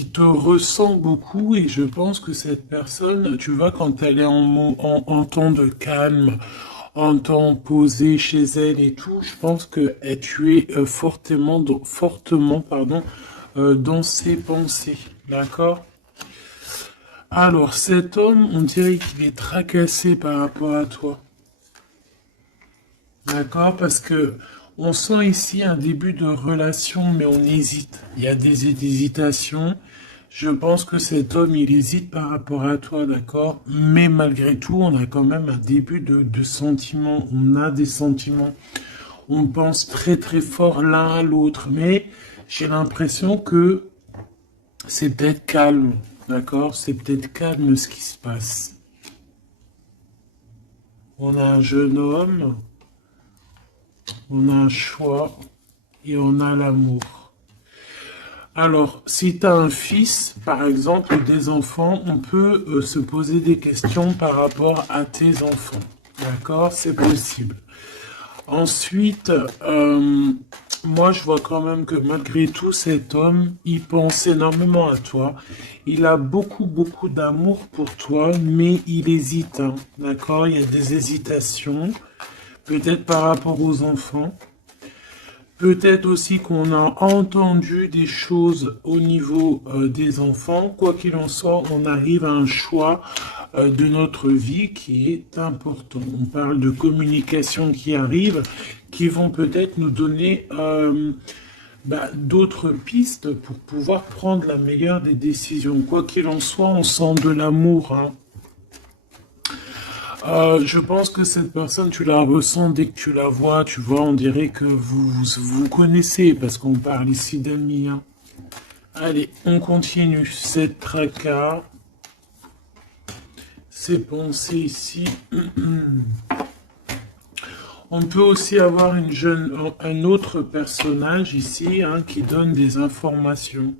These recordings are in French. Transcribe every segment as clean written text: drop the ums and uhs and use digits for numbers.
qui te ressent beaucoup et je pense que cette personne, tu vois, quand elle est en temps de calme, en temps posé chez elle et tout, je pense que tu es fortement, pardon, dans ses pensées, d'accord? Alors, cet homme, on dirait qu'il est tracassé par rapport à toi. D'accord? Parce que on sent ici un début de relation, mais on hésite. Il y a des hésitations. Je pense que cet homme, il hésite par rapport à toi, d'accord? Mais malgré tout, on a quand même un début de sentiments. On a des sentiments. On pense très très fort l'un à l'autre. Mais j'ai l'impression que c'est peut-être calme, d'accord? C'est peut-être calme ce qui se passe. On a un jeune homme, on a un choix et on a l'amour. Alors, si tu as un fils, par exemple, ou des enfants, on peut se poser des questions par rapport à tes enfants. D'accord? C'est possible. Ensuite, moi, je vois quand même que malgré tout, cet homme, il pense énormément à toi. Il a beaucoup, beaucoup d'amour pour toi, mais il hésite, hein. D'accord? Il y a des hésitations, peut-être par rapport aux enfants. Peut-être aussi qu'on a entendu des choses au niveau des enfants. Quoi qu'il en soit, on arrive à un choix de notre vie qui est important. On parle de communication qui arrive, qui vont peut-être nous donner d'autres pistes pour pouvoir prendre la meilleure des décisions. Quoi qu'il en soit, on sent de l'amour, hein. Je pense que cette personne, tu la ressens dès que tu la vois, tu vois, on dirait que vous connaissez, parce qu'on parle ici d'amis, hein. Allez, on continue. Cette tracas, ces pensées ici. On peut aussi avoir un autre personnage ici, hein, qui donne des informations,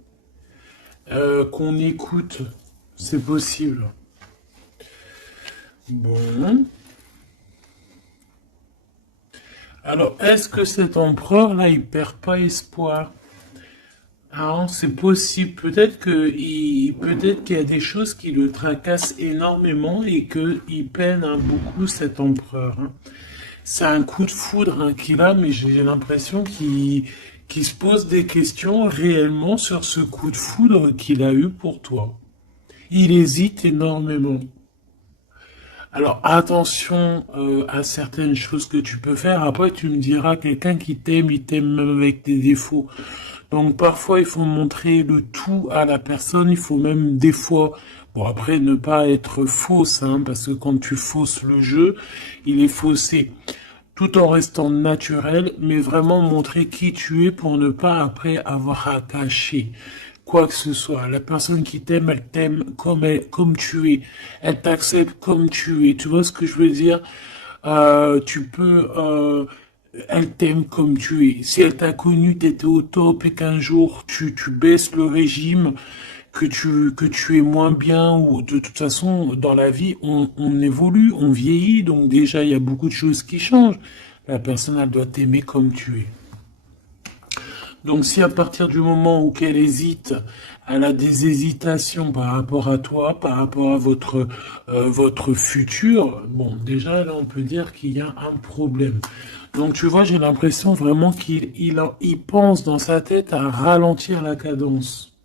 qu'on écoute. C'est possible. Bon. Alors, est-ce que cet empereur-là, il perd pas espoir? Ah, c'est possible. Peut-être qu'il y a des choses qui le tracassent énormément et qu'il peine, hein, beaucoup cet empereur, hein. C'est un coup de foudre, hein, qu'il a, mais j'ai l'impression qu'il se pose des questions réellement sur ce coup de foudre qu'il a eu pour toi. Il hésite énormément. Alors attention à certaines choses que tu peux faire. Après, tu me diras, quelqu'un qui t'aime, il t'aime même avec tes défauts. Donc parfois, il faut montrer le tout à la personne. Il faut même des fois, bon après, ne pas être fausse, hein, parce que quand tu fausses le jeu, il est faussé. Tout en restant naturel, mais vraiment montrer qui tu es pour ne pas après avoir à cacher quoi que ce soit. La personne qui t'aime, elle t'aime comme tu es. Elle t'accepte comme tu es. Tu vois ce que je veux dire? Elle t'aime comme tu es. Si elle t'a connu, t'étais au top et qu'un jour tu baisses le régime, que tu es moins bien, ou de toute façon, dans la vie, on évolue, on vieillit, donc déjà, il y a beaucoup de choses qui changent. La personne, elle doit t'aimer comme tu es. Donc si à partir du moment où qu'elle hésite, elle a des hésitations par rapport à toi, par rapport à votre futur, bon, déjà là on peut dire qu'il y a un problème. Donc tu vois, j'ai l'impression vraiment qu'il pense dans sa tête à ralentir la cadence.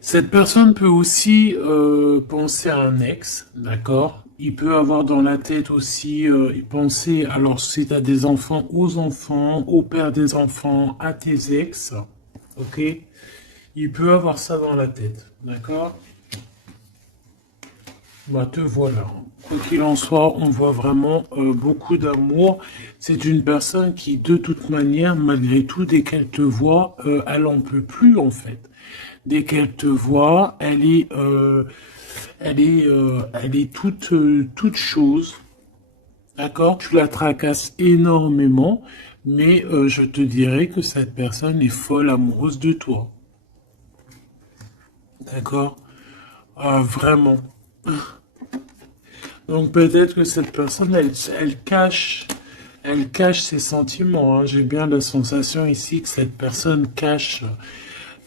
Cette personne peut aussi penser à un ex, d'accord? Il peut avoir dans la tête aussi penser, alors si tu as des enfants, aux enfants, au père des enfants, à tes ex, ok? Il peut avoir ça dans la tête, d'accord? Bah te voilà. Quoi qu'il en soit, on voit vraiment beaucoup d'amour. C'est une personne qui, de toute manière, malgré tout, dès qu'elle te voit, elle en peut plus en fait. Dès qu'elle te voit, elle est toute chose. D'accord? Tu la tracasses énormément, mais je te dirais que cette personne est folle amoureuse de toi. D'accord? Vraiment. Donc peut-être que cette personne, elle cache ses sentiments, hein. J'ai bien la sensation ici que cette personne cache.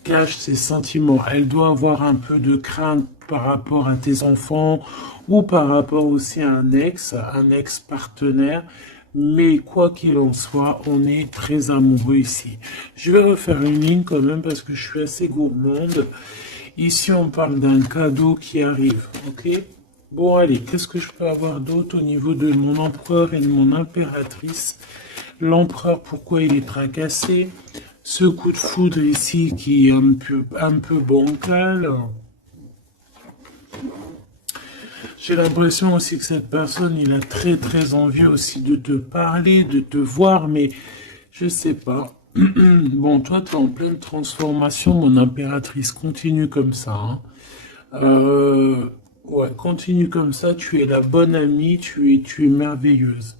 cache ses sentiments. Elle doit avoir un peu de crainte par rapport à tes enfants ou par rapport aussi à un ex-partenaire. Mais quoi qu'il en soit, on est très amoureux ici. Je vais refaire une ligne quand même parce que je suis assez gourmande. Ici, on parle d'un cadeau qui arrive, ok? Bon, allez, qu'est-ce que je peux avoir d'autre au niveau de mon empereur et de mon impératrice? L'empereur, pourquoi il est tracassé? Ce coup de foudre ici qui est un peu bancal. J'ai l'impression aussi que cette personne, il a très très envie aussi de te parler, de te voir, mais je sais pas. Bon, toi, tu es en pleine transformation, mon impératrice. Continue comme ça. Hein. Ouais, continue comme ça. Tu es la bonne amie, tu es merveilleuse.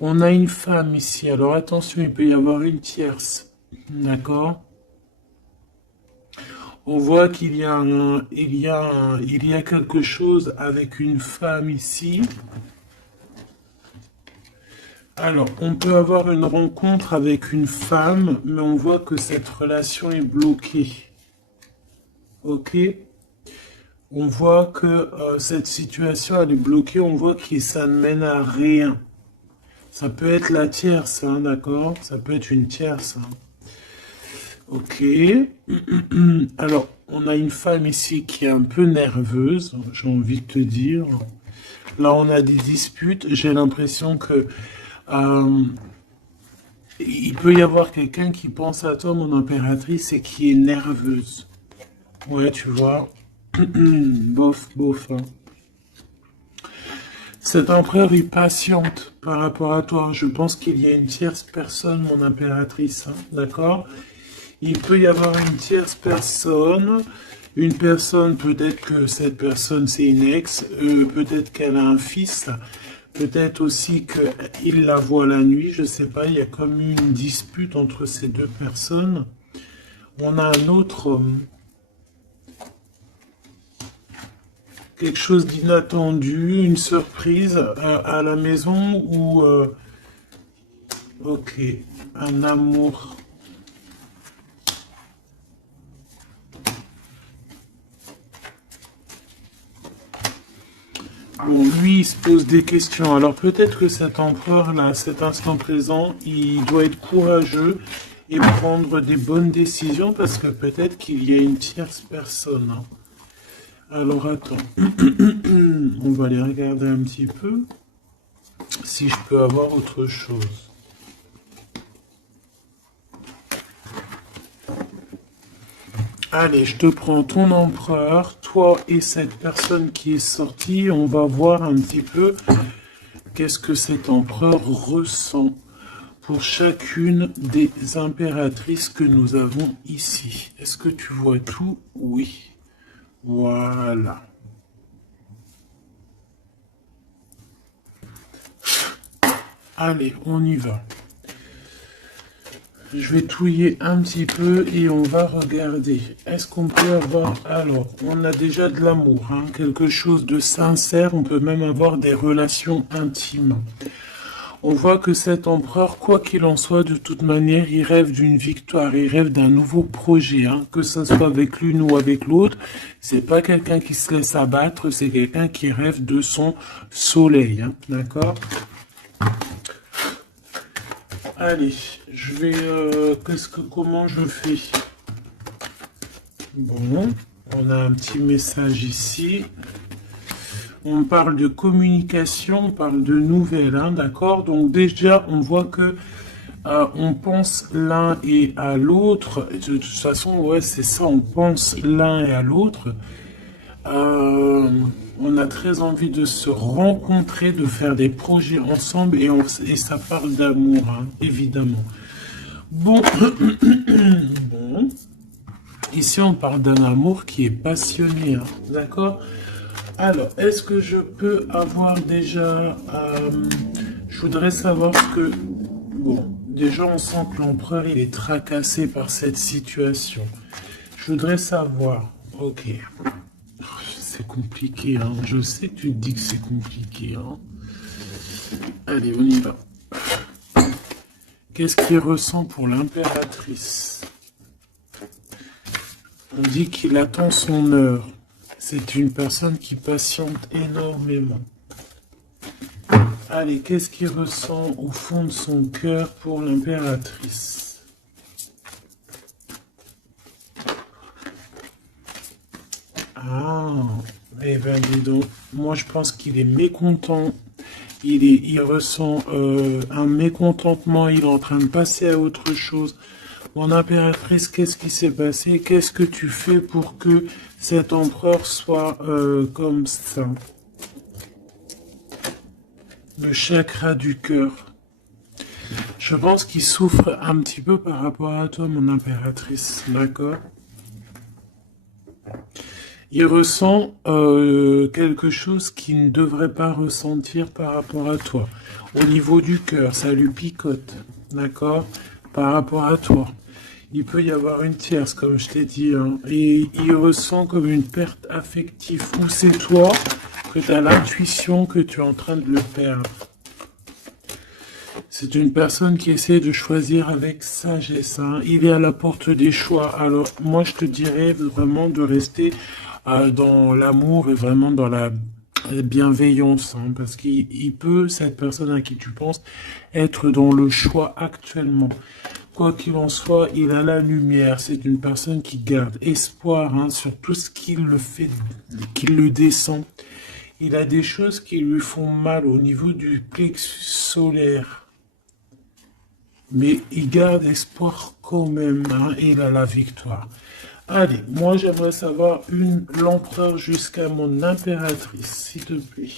On a une femme ici. Alors attention, il peut y avoir une tierce. D'accord? On voit qu'il y a il y a quelque chose avec une femme ici. Alors, on peut avoir une rencontre avec une femme, mais on voit que cette relation est bloquée. Ok? On voit que cette situation, elle est bloquée. On voit que ça ne mène à rien. Ça peut être la tierce, hein, d'accord? Ça peut être une tierce. Hein. Ok. Alors, on a une femme ici qui est un peu nerveuse, j'ai envie de te dire. Là, on a des disputes. J'ai l'impression que il peut y avoir quelqu'un qui pense à toi, mon impératrice, et qui est nerveuse. Ouais, tu vois. Bof, bof. Hein. Cet empereur est patiente par rapport à toi. Je pense qu'il y a une tierce personne, mon impératrice. Hein, d'accord? Il peut y avoir une tierce personne. Une personne, peut-être que cette personne c'est une ex, peut-être qu'elle a un fils, peut-être aussi qu'il la voit la nuit, je sais pas, il y a comme une dispute entre ces deux personnes. On a un autre, quelque chose d'inattendu, une surprise à la maison ou, ok, un amour. Bon, lui, il se pose des questions. Alors peut-être que cet empereur-là, à cet instant présent, il doit être courageux et prendre des bonnes décisions parce que peut-être qu'il y a une tierce personne. Hein. Alors attends, on va aller regarder un petit peu si je peux avoir autre chose. Allez, je te prends ton empereur, toi et cette personne qui est sortie. On va voir un petit peu qu'est-ce que cet empereur ressent pour chacune des impératrices que nous avons ici. Est-ce que tu vois tout? Oui. Voilà. Allez, on y va. Je vais touiller un petit peu et on va regarder. Est-ce qu'on peut avoir... Alors, on a déjà de l'amour, hein, quelque chose de sincère. On peut même avoir des relations intimes. On voit que cet empereur, quoi qu'il en soit, de toute manière, il rêve d'une victoire. Il rêve d'un nouveau projet, hein, que ce soit avec l'une ou avec l'autre. C'est pas quelqu'un qui se laisse abattre, c'est quelqu'un qui rêve de son soleil. Hein, d'accord ? Allez, je vais... comment je fais? Bon, on a un petit message ici. On parle de communication, on parle de nouvelles, hein, d'accord? Donc déjà, on voit que on pense l'un et à l'autre. De toute façon, ouais, c'est ça, on pense l'un et à l'autre. On a très envie de se rencontrer, de faire des projets ensemble et ça parle d'amour, hein, évidemment. Bon. Bon, ici on parle d'un amour qui est passionné, hein, d'accord? Alors, est-ce que je peux avoir déjà... je voudrais savoir ce que... Bon, déjà on sent que l'empereur il est tracassé par cette situation. Je voudrais savoir... Ok. C'est compliqué, hein. Je sais que tu te dis que c'est compliqué, hein. Allez, on y va. Qu'est-ce qu'il ressent pour l'impératrice? On dit qu'il attend son heure. C'est une personne qui patiente énormément. Allez, qu'est-ce qu'il ressent au fond de son cœur pour l'impératrice? Ah, eh ben dis donc, moi je pense qu'il est mécontent. Il ressent un mécontentement, il est en train de passer à autre chose. Mon impératrice, qu'est-ce qui s'est passé? Qu'est-ce que tu fais pour que cet empereur soit comme ça? Le chakra du cœur. Je pense qu'il souffre un petit peu par rapport à toi, mon impératrice, d'accord? Il ressent quelque chose qu'il ne devrait pas ressentir par rapport à toi. Au niveau du cœur, ça lui picote, d'accord? Par rapport à toi. Il peut y avoir une tierce, comme je t'ai dit, hein, et il ressent comme une perte affective. Ou c'est toi que tu as l'intuition que tu es en train de le perdre. C'est une personne qui essaie de choisir avec sagesse. Hein. Il est à la porte des choix. Alors, moi, je te dirais vraiment de rester dans l'amour et vraiment dans la bienveillance. Hein, parce qu'il peut, cette personne à qui tu penses, être dans le choix actuellement. Quoi qu'il en soit, il a la lumière. C'est une personne qui garde espoir hein, sur tout ce qu'il le fait, qu'il le descend. Il a des choses qui lui font mal au niveau du plexus solaire. Mais il garde espoir quand même, hein, et il a la victoire. Allez, moi j'aimerais savoir l'empereur jusqu'à mon impératrice, s'il te plaît.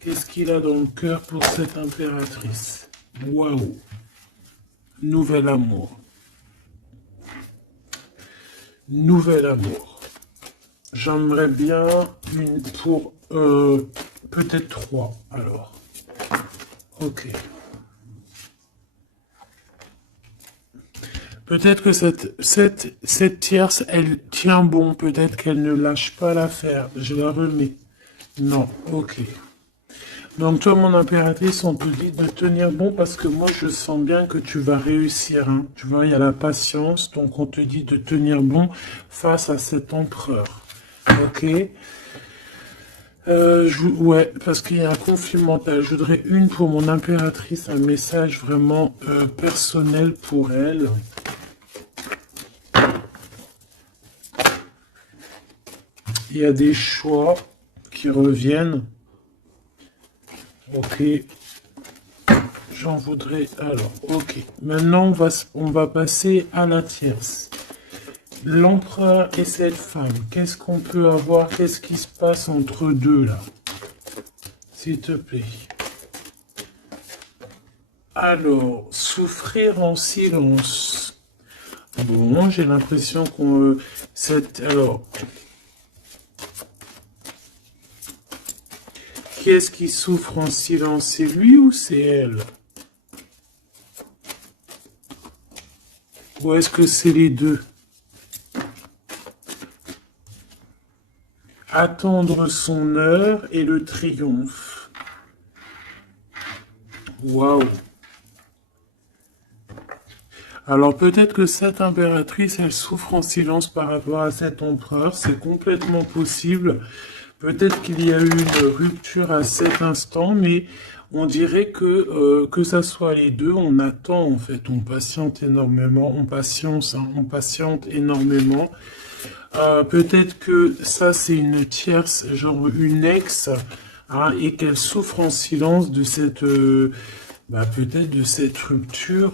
Qu'est-ce qu'il a dans le cœur pour cette impératrice? Waouh! Nouvel amour. Nouvel amour. J'aimerais bien une pour peut-être 3, alors. Ok. Peut-être que cette tierce, elle tient bon. Peut-être qu'elle ne lâche pas l'affaire. Je la remets. Non, ok. Donc toi, mon impératrice, on te dit de tenir bon parce que moi, je sens bien que tu vas réussir. Hein. Tu vois, il y a la patience. Donc on te dit de tenir bon face à cet empereur. Ok. Ouais, parce qu'il y a un conflit mental. Je voudrais une pour mon impératrice, un message vraiment personnel pour elle. Il y a des choix qui reviennent. Ok. J'en voudrais... Alors, ok. Maintenant, on va passer à la tierce. L'empereur et cette femme. Qu'est-ce qu'on peut avoir? Qu'est-ce qui se passe entre deux, là? S'il te plaît. Alors, souffrir en silence. Bon, j'ai l'impression qu'on... Alors... Qui est-ce qui souffre en silence? C'est lui ou c'est elle? Ou est-ce que c'est les deux? Attendre son heure et le triomphe. Waouh! Alors peut-être que cette impératrice, elle souffre en silence par rapport à cet empereur. C'est complètement possible. Peut-être qu'il y a eu une rupture à cet instant, mais on dirait que ça soit les deux, on attend en fait, on patiente énormément, on patience, hein, on patiente énormément. Peut-être que ça c'est une tierce, genre une ex, hein, et qu'elle souffre en silence de cette, peut-être de cette rupture.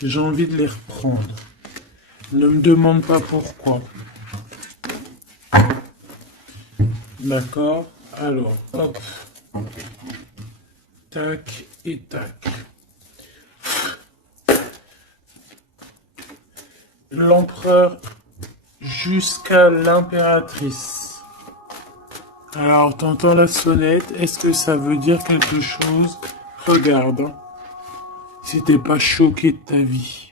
J'ai envie de les reprendre. Ne me demande pas pourquoi. D'accord. Alors, hop. Tac et tac. L'empereur jusqu'à l'impératrice. Alors, t'entends la sonnette. Est-ce que ça veut dire quelque chose? Regarde. Hein. Si t'es pas choqué de ta vie.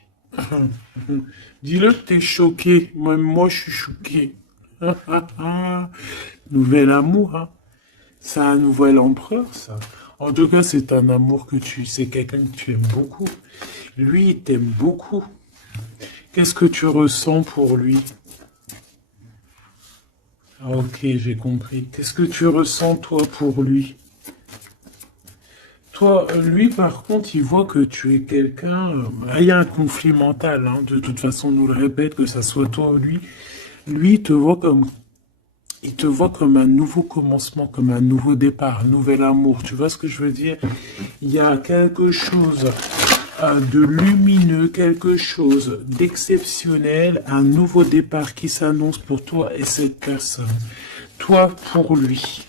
Dis-le que t'es choqué. Même moi, je suis choqué. Nouvel amour, hein. C'est un nouvel empereur, ça. En tout cas, c'est un amour c'est quelqu'un que tu aimes beaucoup. Lui, il t'aime beaucoup. Qu'est-ce que tu ressens pour lui? Ah, ok, j'ai compris. Qu'est-ce que tu ressens, toi, pour lui? Toi, lui, par contre, il voit que tu es quelqu'un... il y a un conflit mental, hein. De toute façon, on nous le répète, que ça soit toi ou lui. Lui, il te voit comme un nouveau commencement, comme un nouveau départ, un nouvel amour. Tu vois ce que je veux dire? Il y a quelque chose de lumineux, quelque chose d'exceptionnel, un nouveau départ qui s'annonce pour toi et cette personne. Toi pour lui.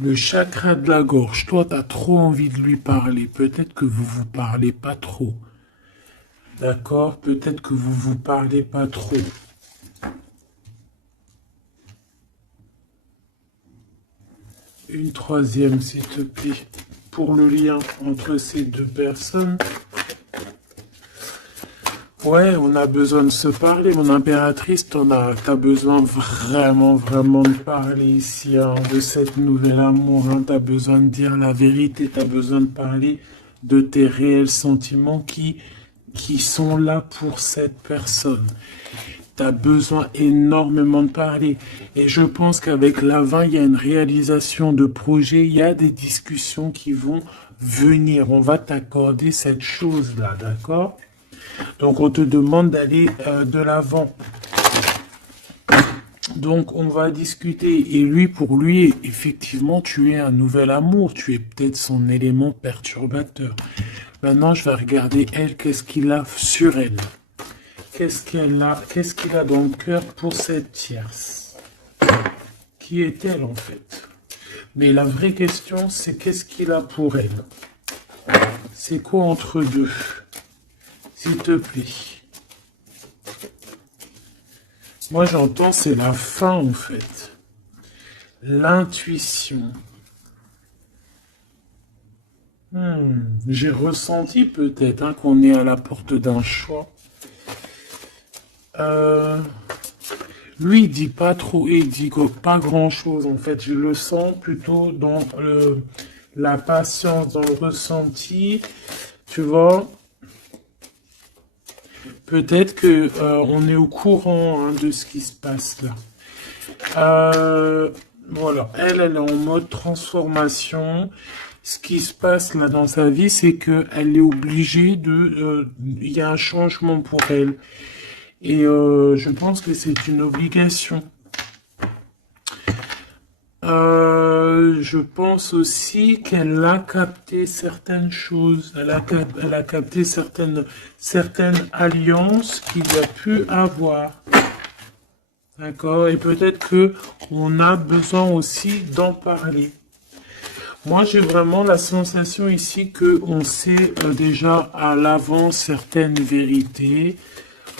Le chakra de la gorge, toi, tu as trop envie de lui parler. Peut-être que vous vous parlez pas trop. D'accord? Peut-être que vous vous parlez pas trop. Une troisième, s'il te plaît, pour le lien entre ces deux personnes. Ouais, on a besoin de se parler, mon impératrice, t'as besoin vraiment, vraiment de parler ici, hein, de cette nouvelle amour, hein, t'as besoin de dire la vérité, t'as besoin de parler de tes réels sentiments qui sont là pour cette personne. Tu as besoin énormément de parler. Et je pense qu'avec l'avant, il y a une réalisation de projet, il y a des discussions qui vont venir. On va t'accorder cette chose-là, d'accord? Donc, on te demande d'aller de l'avant. Donc, on va discuter. Et lui, pour lui, effectivement, tu es un nouvel amour. Tu es peut-être son élément perturbateur. Maintenant, je vais regarder elle, qu'est-ce qu'il a sur elle. Qu'est-ce qu'il a dans le cœur pour cette tierce? Qui est-elle en fait? Mais la vraie question, c'est qu'est-ce qu'il a pour elle? C'est quoi entre deux? S'il te plaît. Moi j'entends, c'est la fin en fait. L'intuition. J'ai ressenti peut-être hein, qu'on est à la porte d'un choix. Lui, il dit pas trop, il dit pas grand-chose, en fait. Je le sens plutôt dans la patience, dans le ressenti, tu vois. Peut-être que on est au courant hein, de ce qui se passe là. Voilà, elle est en mode transformation. Ce qui se passe là dans sa vie, c'est qu'elle est obligée de... Il y a un changement pour elle. Et je pense que c'est une obligation. Je pense aussi qu'elle a capté certaines choses. Elle a capté certaines alliances qu'il y a pu avoir. D'accord? Et peut-être que on a besoin aussi d'en parler. Moi, j'ai vraiment la sensation ici que on sait déjà à l'avance certaines vérités.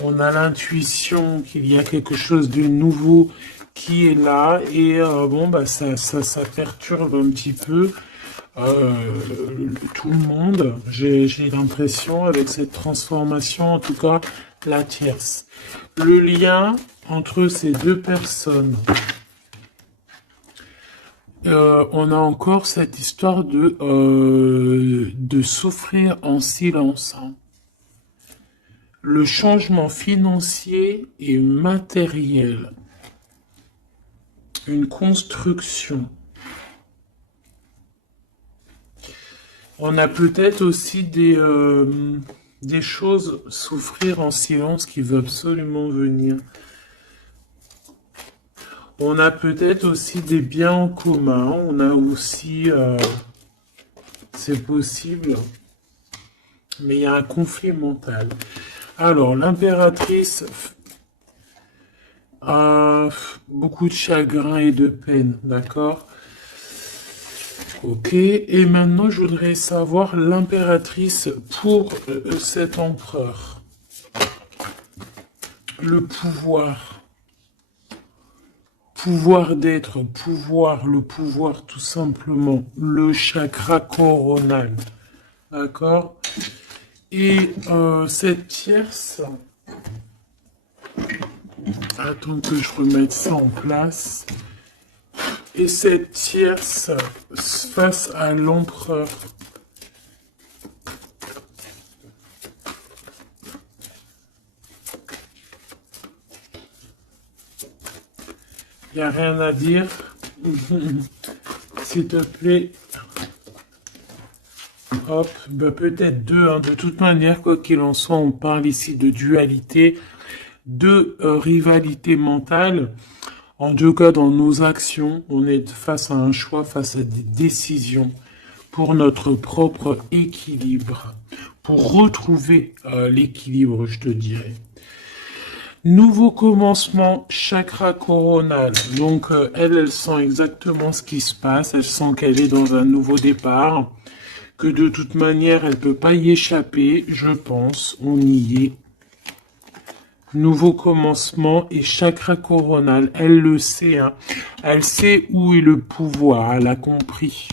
On a l'intuition qu'il y a quelque chose de nouveau qui est là et bon bah ça perturbe un petit peu tout le monde. J'ai l'impression avec cette transformation, en tout cas la tierce. Le lien entre ces deux personnes. On a encore cette histoire de souffrir en silence. Hein. Le changement financier et matériel. Une construction. On a peut-être aussi des choses souffrir en silence qui veulent absolument venir. On a peut-être aussi des biens en commun. On a aussi... c'est possible. Mais il y a un conflit mental. Alors, l'impératrice a beaucoup de chagrin et de peine. D'accord? Ok. Et maintenant, je voudrais savoir l'impératrice pour cet empereur. Le pouvoir. Pouvoir d'être, le pouvoir tout simplement, le chakra coronal, d'accord? Et cette tierce, attends que je remette ça en place, et cette tierce face à l'empereur, Il n'y a rien à dire. S'il te plaît. Hop, bah peut-être deux, hein. De toute manière, quoi qu'il en soit, on parle ici de dualité, de rivalité mentale. En tout cas, dans nos actions, on est face à un choix, face à des décisions pour notre propre équilibre, pour retrouver l'équilibre, je te dirais. Nouveau commencement, chakra coronal. Donc, elle sent exactement ce qui se passe. Elle sent qu'elle est dans un nouveau départ, que de toute manière, elle peut pas y échapper, je pense. On y est. Nouveau commencement et chakra coronal. Elle le sait, hein. Elle sait où est le pouvoir. Elle a compris.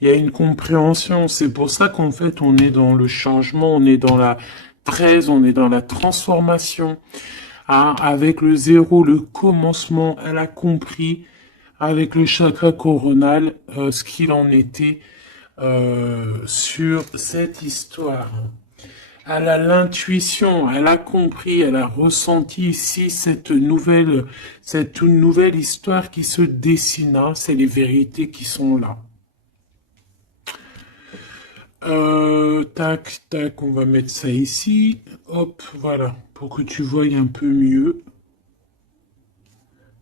Il y a une compréhension. C'est pour ça qu'en fait, on est dans le changement, on est dans la 13, on est dans la transformation. Ah, avec le zéro, le commencement, elle a compris avec le chakra coronal ce qu'il en était sur cette histoire. Elle a l'intuition, elle a compris, elle a ressenti ici cette nouvelle histoire qui se dessine. Hein. C'est les vérités qui sont là. Tac, tac, on va mettre ça ici. Hop, voilà, pour que tu voyes un peu mieux.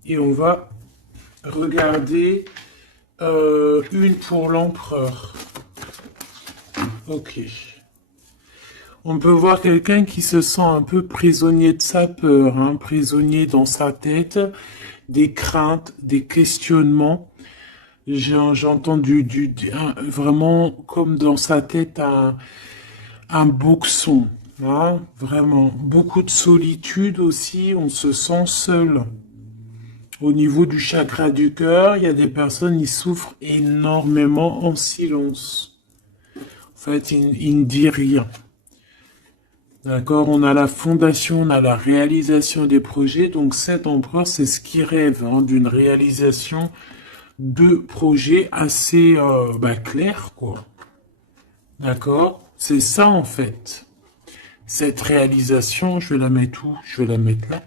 Et on va regarder une pour l'empereur. Ok. On peut voir quelqu'un qui se sent un peu prisonnier de sa peur, hein, prisonnier dans sa tête, des craintes, des questionnements. J'entends vraiment comme dans sa tête un boxon, hein, vraiment. Beaucoup de solitude aussi, on se sent seul. Au niveau du chakra du cœur, il y a des personnes qui souffrent énormément en silence. En fait, ils ne disent rien. D'accord, on a la fondation, on a la réalisation des projets. Donc cet empereur, c'est ce qui rêve hein, d'une réalisation de projets assez clairs, quoi. D'accord, c'est ça en fait. Cette réalisation, je vais la mettre où? Je vais la mettre là.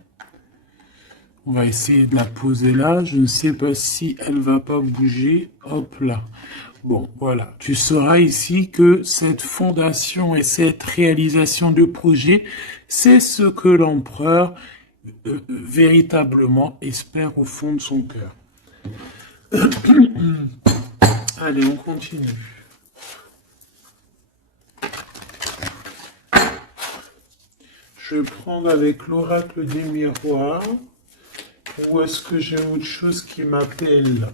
On va essayer de la poser là. Je ne sais pas si elle va pas bouger. Hop là. Bon, voilà. Tu sauras ici que cette fondation et cette réalisation de projet, c'est ce que l'empereur véritablement espère au fond de son cœur. Allez, on continue. Je vais prendre avec l'oracle des miroirs. Ou est-ce que j'ai autre chose qui m'appelle?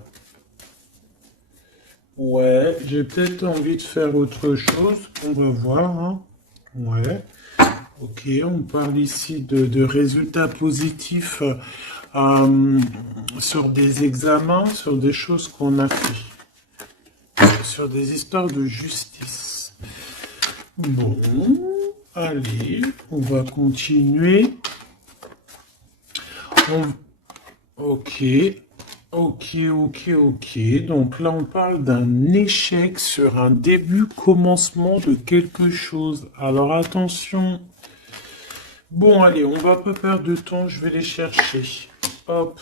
Ouais, j'ai peut-être envie de faire autre chose. On va voir. Hein. Ouais. Ok, on parle ici de résultats positifs sur des examens, sur des choses qu'on a fait. Sur des histoires de justice. Bon, allez, on va continuer. Ok, Donc là, on parle d'un échec sur un début, commencement de quelque chose. Alors attention. Bon, allez, on va pas perdre de temps, je vais les chercher. Hop.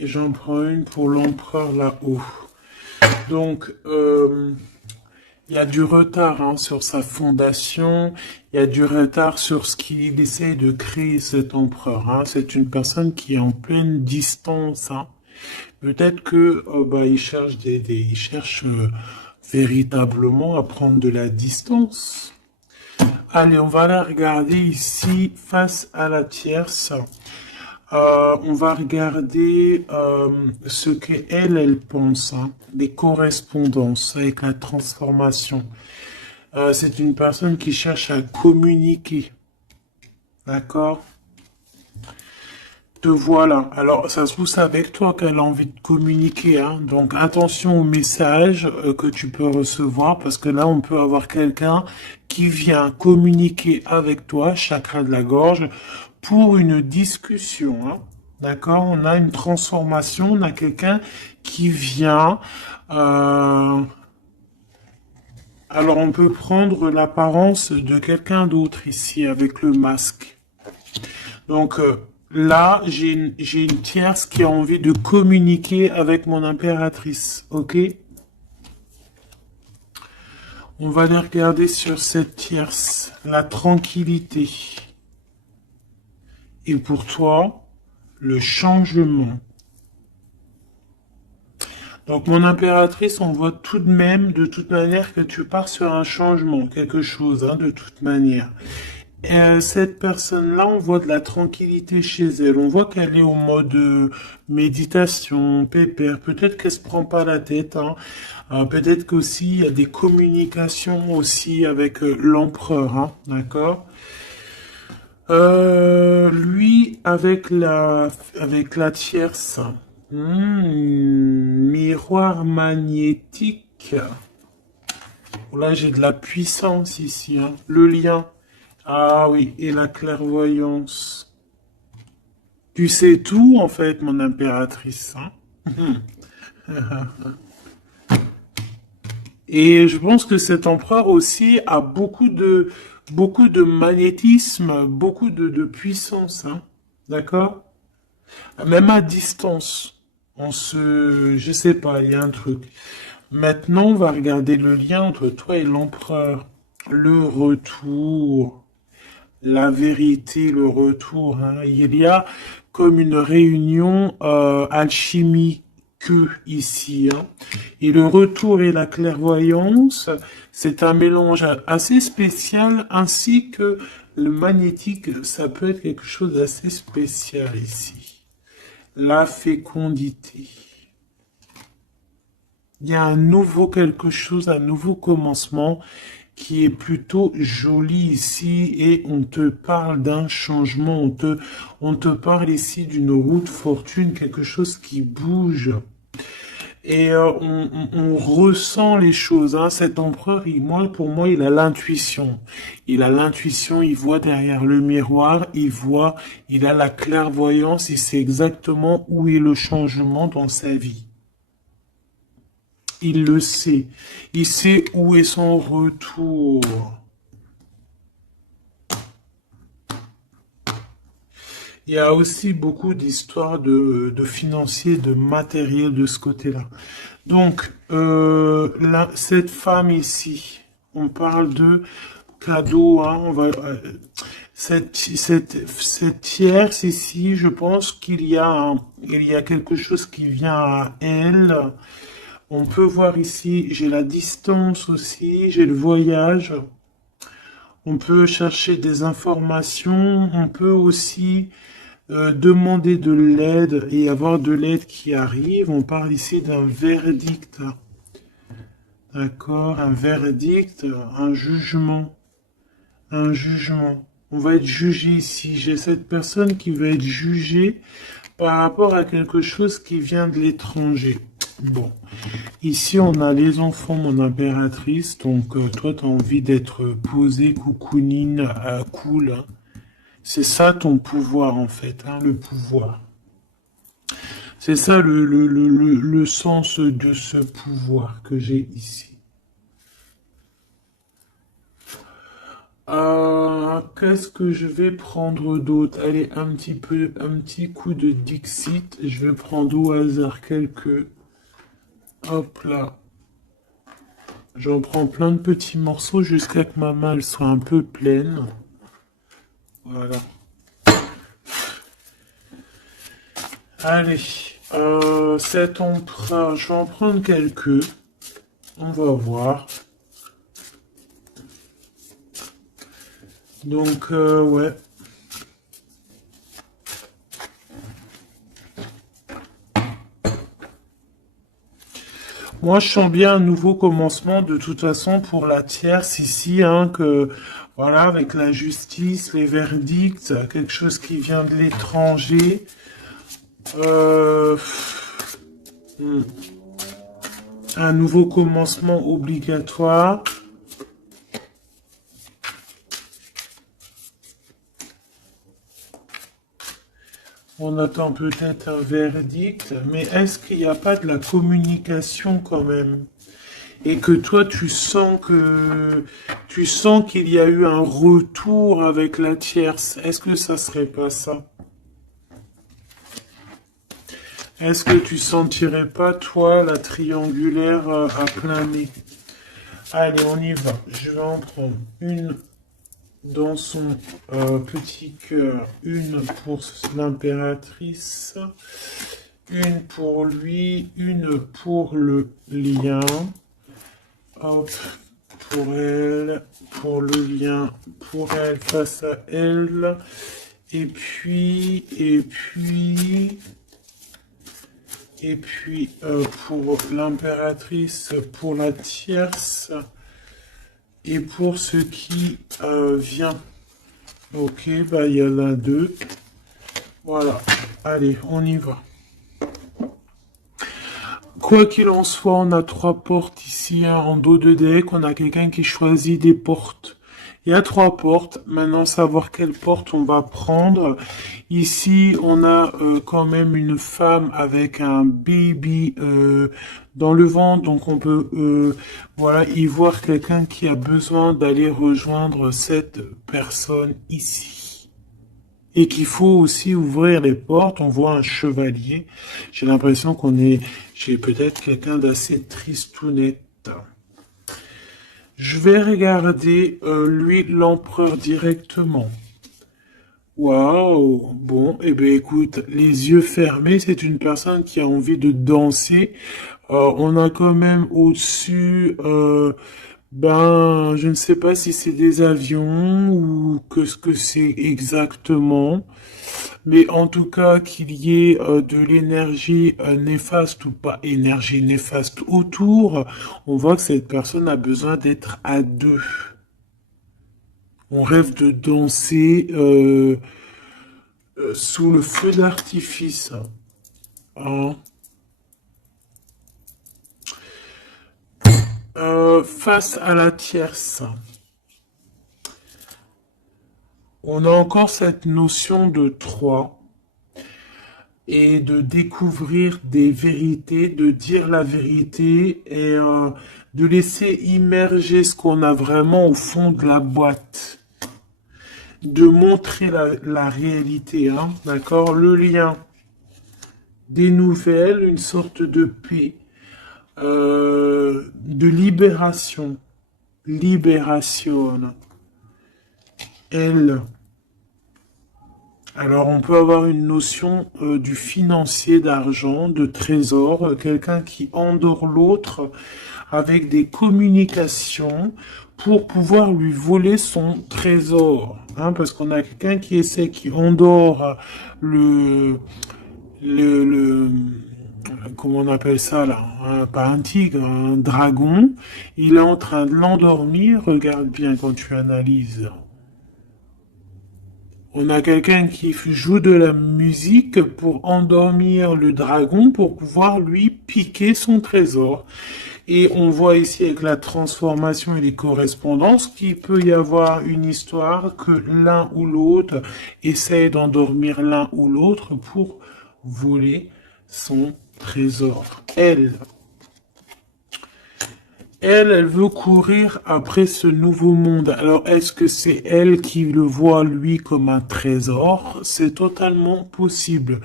Et j'en prends une pour l'empereur là-haut. Donc, il y a du retard hein, sur sa fondation, il y a du retard sur ce qu'il essaie de créer cet empereur. Hein. C'est une personne qui est en pleine distance. Hein. Peut-être que il cherche il cherche véritablement à prendre de la distance. Allez, on va la regarder ici face à la tierce. On va regarder ce qu'elle pense, hein, des correspondances avec la transformation. C'est une personne qui cherche à communiquer. D'accord? te voilà. Alors, ça se trouve, c'est avec toi qu'elle a envie de communiquer, hein. Donc, attention aux messages que tu peux recevoir, parce que là, on peut avoir quelqu'un qui vient communiquer avec toi, chakra de la gorge, pour une discussion, hein. D'accord? On a une transformation, on a quelqu'un qui vient. Alors, on peut prendre l'apparence de quelqu'un d'autre ici avec le masque. Donc, là, j'ai une tierce qui a envie de communiquer avec mon impératrice, ok? On va aller regarder sur cette tierce, la tranquillité. Et pour toi, le changement. Donc, mon impératrice, on voit tout de même, de toute manière, que tu pars sur un changement, quelque chose, hein, de toute manière. Cette personne-là, on voit de la tranquillité chez elle. On voit qu'elle est au mode méditation, pépère. Peut-être qu'elle se prend pas la tête, hein. Peut-être qu'aussi il y a des communications aussi avec l'empereur, hein, d'accord? Lui avec la tierce. Miroir magnétique. Là, j'ai de la puissance ici, hein. Le lien. Ah oui, et la clairvoyance. Tu sais tout, en fait, mon impératrice, hein. Et je pense que cet empereur aussi a beaucoup de magnétisme, beaucoup de puissance, hein. D'accord? Même à distance. Je sais pas, il y a un truc. Maintenant, on va regarder le lien entre toi et l'empereur. Le retour. La vérité, le retour, hein. Il y a comme une réunion alchimique ici, hein. Et le retour et la clairvoyance, c'est un mélange assez spécial, ainsi que le magnétique, ça peut être quelque chose d'assez spécial ici. La fécondité. Il y a un nouveau quelque chose, un nouveau commencement qui est plutôt joli ici, et on te parle d'un changement, on te parle ici d'une route fortune, quelque chose qui bouge. Et on ressent les choses, hein. Cet empereur, pour moi, il a l'intuition. Il a l'intuition, il voit derrière le miroir, il a la clairvoyance, il sait exactement où est le changement dans sa vie. Il le sait. Il sait où est son retour. Il y a aussi beaucoup d'histoires de financiers, de matériel de ce côté-là. Donc, cette femme ici, on parle de cadeau, hein, cette tierce ici, je pense qu'il y a quelque chose qui vient à elle. On peut voir ici, j'ai la distance aussi, j'ai le voyage. On peut chercher des informations, on peut aussi demander de l'aide et avoir de l'aide qui arrive. On parle ici d'un verdict. D'accord, un verdict, un jugement. Un jugement. On va être jugé ici. J'ai cette personne qui va être jugée par rapport à quelque chose qui vient de l'étranger. Bon, ici on a les enfants, mon impératrice. Donc toi, tu as envie d'être posée, coucounine, cool, hein. C'est ça ton pouvoir en fait, hein, le pouvoir. C'est ça le sens de ce pouvoir que j'ai ici. Qu'est-ce que je vais prendre d'autre? Allez, un petit coup de Dixit. Je vais prendre au hasard quelques. Hop là. J'en prends plein de petits morceaux jusqu'à que ma main elle soit un peu pleine. Voilà. Allez, cet empereur, je vais en prendre quelques. On va voir. Donc, ouais. Moi, je sens bien un nouveau commencement, de toute façon, pour la tierce ici, hein, voilà, avec la justice, les verdicts, quelque chose qui vient de l'étranger. Euh, hmm, un nouveau commencement obligatoire. On attend peut-être un verdict, mais est-ce qu'il n'y a pas de la communication quand même? Et que toi, tu sens qu'il y a eu un retour avec la tierce. Est-ce que ça serait pas ça? Est-ce que tu sentirais pas, toi, la triangulaire à plein nez? Allez, on y va. Je vais en prendre une dans son petit cœur, une pour l'impératrice, une pour lui, une pour le lien. Hop, pour elle, pour le lien, pour elle, face à elle. Et puis, pour l'impératrice, pour la tierce, et pour ce qui vient. Ok, bah il y en a deux. Voilà, allez, on y va. Quoi qu'il en soit, on a trois portes ici, hein, en dos de deck. On a quelqu'un qui choisit des portes. Il y a trois portes. Maintenant, savoir quelle porte on va prendre. Ici, on a quand même une femme avec un baby dans le ventre. Donc, on peut voilà, y voir quelqu'un qui a besoin d'aller rejoindre cette personne ici. Et qu'il faut aussi ouvrir les portes. On voit un chevalier. J'ai l'impression j'ai peut-être quelqu'un d'assez tristounette. Je vais regarder, lui, l'empereur directement. Waouh! Bon, eh bien, écoute, les yeux fermés, c'est une personne qui a envie de danser. On a quand même au-dessus, ben, je ne sais pas si c'est des avions ou que ce que c'est exactement. Mais en tout cas, qu'il y ait de l'énergie néfaste ou pas énergie néfaste autour, on voit que cette personne a besoin d'être à deux. On rêve de danser sous le feu d'artifice. Hein. Face à la tierce, on a encore cette notion de 3 et de découvrir des vérités, de dire la vérité et de laisser immerger ce qu'on a vraiment au fond de la boîte. De montrer la réalité, hein, d'accord? Le lien, des nouvelles, une sorte de paix, de libération, libération. Elle. Alors, on peut avoir une notion du financier, d'argent, de trésor, quelqu'un qui endort l'autre avec des communications pour pouvoir lui voler son trésor. Hein, parce qu'on a quelqu'un qui essaie, qui endort le, comment on appelle ça là, pas un tigre, un dragon. Il est en train de l'endormir. Regarde bien quand tu analyses. On a quelqu'un qui joue de la musique pour endormir le dragon pour pouvoir lui piquer son trésor. Et on voit ici avec la transformation et les correspondances qu'il peut y avoir une histoire que l'un ou l'autre essaye d'endormir l'un ou l'autre pour voler son trésor. Elle veut courir après ce nouveau monde. Alors, est-ce que c'est elle qui le voit, lui, comme un trésor? C'est totalement possible.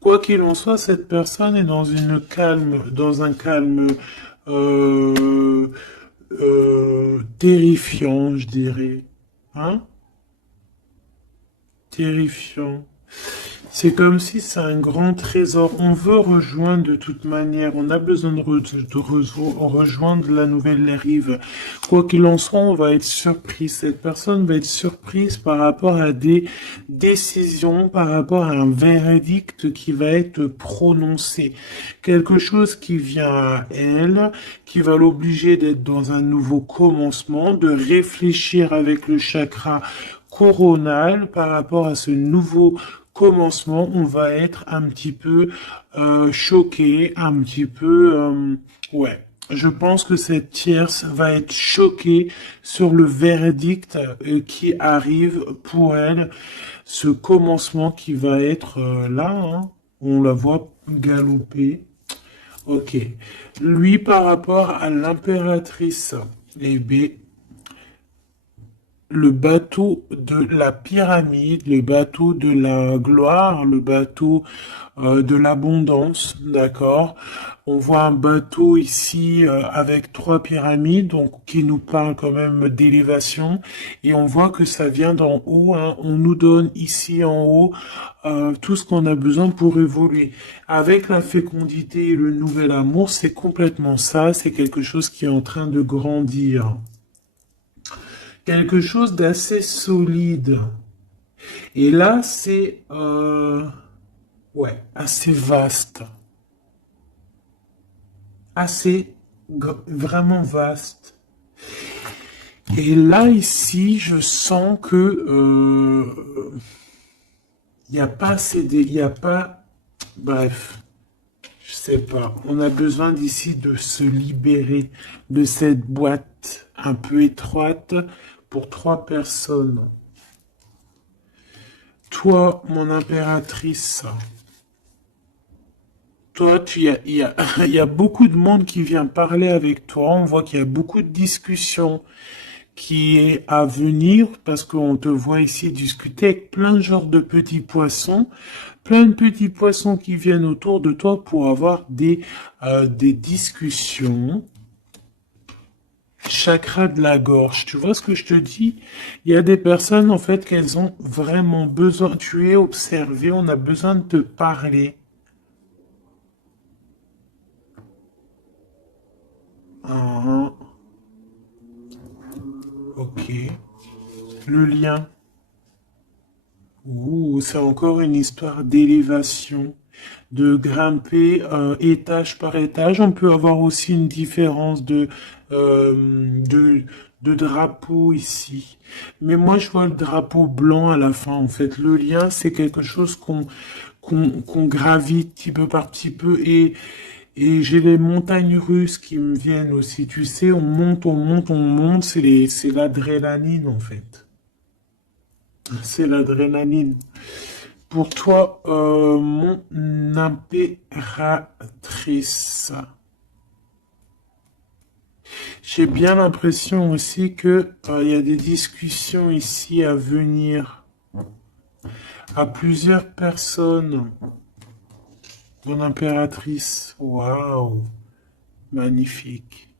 Quoi qu'il en soit, cette personne est dans un calme euh, terrifiant, je dirais. Hein? Terrifiant. C'est comme si c'est un grand trésor. On veut rejoindre de toute manière. On a besoin rejoindre la nouvelle rive. Quoi qu'il en soit, on va être surpris. Cette personne va être surprise par rapport à des décisions, par rapport à un verdict qui va être prononcé. Quelque chose qui vient à elle, qui va l'obliger d'être dans un nouveau commencement, de réfléchir avec le chakra coronal par rapport à ce nouveau commencement, on va être un petit peu choqué, un petit peu... ouais, je pense que cette tierce va être choquée sur le verdict qui arrive pour elle, ce commencement qui va être là, hein. On la voit galoper. Ok. Lui, par rapport à l'impératrice, eh bien, le bateau de la pyramide, le bateau de la gloire, le bateau de l'abondance, d'accord? On voit un bateau ici avec trois pyramides, donc qui nous parle quand même d'élévation, et on voit que ça vient d'en haut, hein. On nous donne ici en haut tout ce qu'on a besoin pour évoluer. Avec la fécondité et le nouvel amour, c'est complètement ça, c'est quelque chose qui est en train de grandir. Quelque chose d'assez solide. Et là, c'est ouais, assez vaste. Assez vraiment vaste. Et là, ici, je sens que il n'y a pas assez de, il n'y a pas, bref, je sais pas. On a besoin d'ici de se libérer de cette boîte un peu étroite pour trois personnes. Toi, mon impératrice, toi, il y a beaucoup de monde qui vient parler avec toi. On voit qu'il y a beaucoup de discussions qui est à venir parce qu'on te voit ici discuter avec plein de genres de petits poissons, plein de petits poissons qui viennent autour de toi pour avoir des discussions. Chakra de la gorge, tu vois ce que je te dis? Il y a des personnes en fait qu'elles ont vraiment besoin. Tu es observé, on a besoin de te parler. Ah, ok. Le lien. Ouh, c'est encore une histoire d'élévation, de grimper étage par étage. On peut avoir aussi une différence euh, de, de drapeau ici. Mais moi, je vois le drapeau blanc à la fin. En fait, le lien, c'est quelque chose qu'on gravite petit peu par petit peu. Et j'ai les montagnes russes qui me viennent aussi. Tu sais, on monte, on monte, on monte. C'est l'adrénaline, en fait. C'est l'adrénaline. Pour toi, mon impératrice, j'ai bien l'impression aussi que il y a des discussions ici à venir à plusieurs personnes. Mon impératrice, waouh, magnifique.